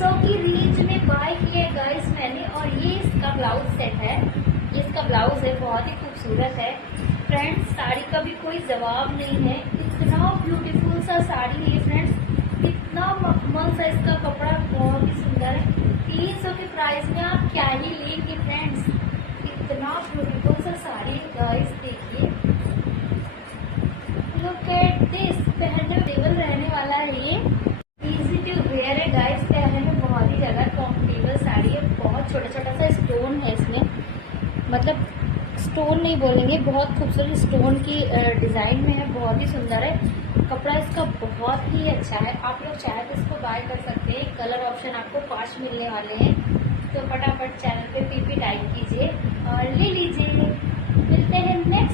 300 की रेंज में बाय किया है गाइस मैंने। और ये इसका ब्लाउज सेट है, ये इसका ब्लाउज है, बहुत ही खूबसूरत है फ्रेंड्स। साड़ी का भी कोई जवाब नहीं है, इतना ब्यूटीफुल सा साड़ी है फ्रेंड्स, इतना मखमल सा इसका कपड़ा, बहुत ही सुंदर है। 300 के प्राइस में आप क्या ही लेंगे फ्रेंड्स, इतना ब्यूटीफुल सा साड़ी है गाइस। देखिए, लुक एट दिस, पहनने टेबल रहने वाला है, ये इजी टू वेयर है गाइस, पहनने में बहुत ही ज्यादा कंफर्टेबल साड़ी है। बहुत छोटा छोटा सा स्टोन है इसमें, मतलब स्टोन नहीं बोलेंगे, बहुत खूबसूरत स्टोन की डिजाइन में है, बहुत ही सुंदर है। कपड़ा इसका बहुत ही अच्छा है, आप लोग चाहे तो इसको बाय कर सकते हैं। कलर ऑप्शन आपको 5 मिलने वाले हैं, तो फटाफट चैनल पे पीपी टाइप कीजिए और ले लीजिए। मिलते हैं नेक्स्ट